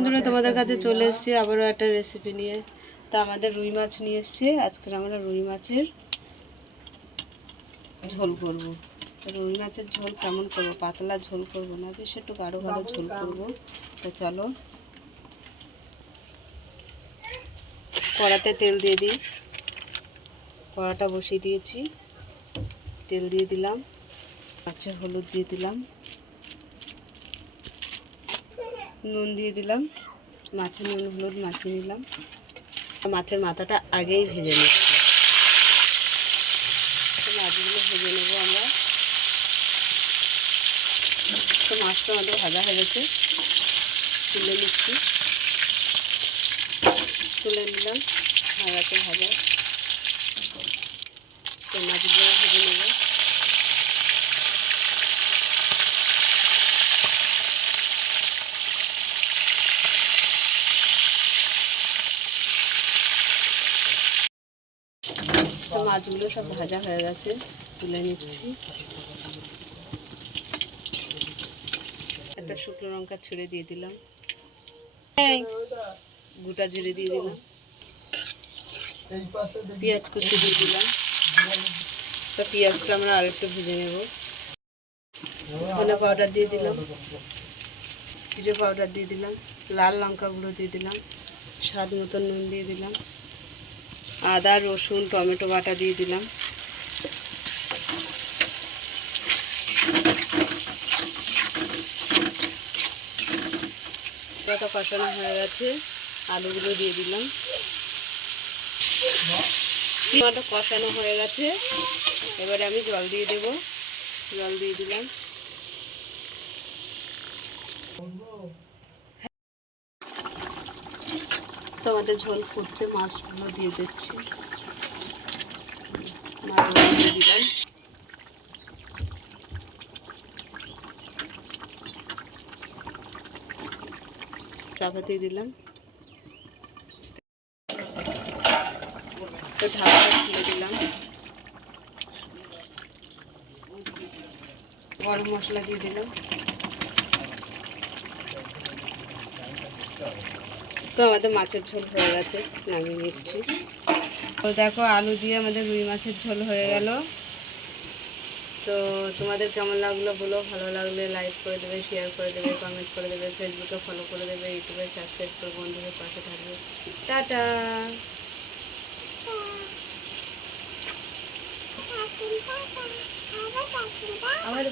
বন্ধুরা তোমাদের কাছে চলে এসেছি আবারও একটা রেসিপি নিয়ে। তা আমাদের রুই মাছ নিয়ে এসেছি। আজকে আমরা রুই মাছের ঝোল করব। রুই মাছের ঝোল কেমন করব? পাতলা ঝোল করব না, বেশ একটু গাঢ় গাঢ় ঝোল করব। তো চলো কড়াতে তেল দিয়ে দিই। কড়াটা বসিয়ে দিয়েছি, তেল দিয়ে দিলাম, মাছে হলুদ দিয়ে দিলাম, নুন দিয়ে দিলাম, মাছে নুন হলুদ মাখিয়ে নিলাম। মাছের মাথাটা আগেই ভেজে নিচ্ছি। মাছগুলো ভেজে নেবো আমরা। তো মাছটা আমাদের ভাজা হয়ে গেছে, তুলে নিচ্ছি। তুলে নিলাম ভাজাতে ভাজা। তো মাছগুলো ভেজে নেবো। তো মাছগুলো সব ভাজা হয়ে গেছে, তুলে নিচ্ছি। একটা শুকনো লঙ্কা ছিঁড়ে দিয়ে দিলাম, গোটা জিরে দিয়ে দিলাম, পেঁয়াজ কুচি দিয়ে দিলাম। তো পেঁয়াজটা আমরা আরেকটু ভেজে নেব। ধনে পাউডার দিয়ে দিলাম, জিরে পাউডার দিয়ে দিলাম, লাল লঙ্কা গুঁড়ো দিয়ে দিলাম, স্বাদ মতো নুন দিয়ে দিলাম, আদা রসুন টমেটো বাটা দিয়ে দিলাম। যত কষানো হয়ে গেছে আলুগুলো দিয়ে দিলাম। টমেটো কষানো হয়ে গেছে, এবারে আমি জল দিয়ে দেব। জল দিয়ে দিলাম। তো আমাদের ঝোল ফুটছে, মাছগুলো দিয়ে দিচ্ছি। মাছগুলো দিয়ে দিলাম। চাপা দিয়ে দিলাম। তো ঢাকনা খুলে দিলাম। গরম মশলা দিয়ে দিলাম। তো আমাদের মাছের ঝোল হয়ে গেছে, নামিয়ে নিচ্ছি। তো দেখো আলু দিয়ে আমাদের রুই মাছের ঝোল হয়ে গেল। তো তোমাদের কেমন লাগলো বলো। ভালো লাগলে লাইক করে দেবে, শেয়ার করে দেবে, কমেন্ট করে দেবে, ফেসবুকে ফলো করে দেবে, ইউটিউবে সাবস্ক্রাইব করে বন্ধুদের পাশে থাকবে। টাটা। আমার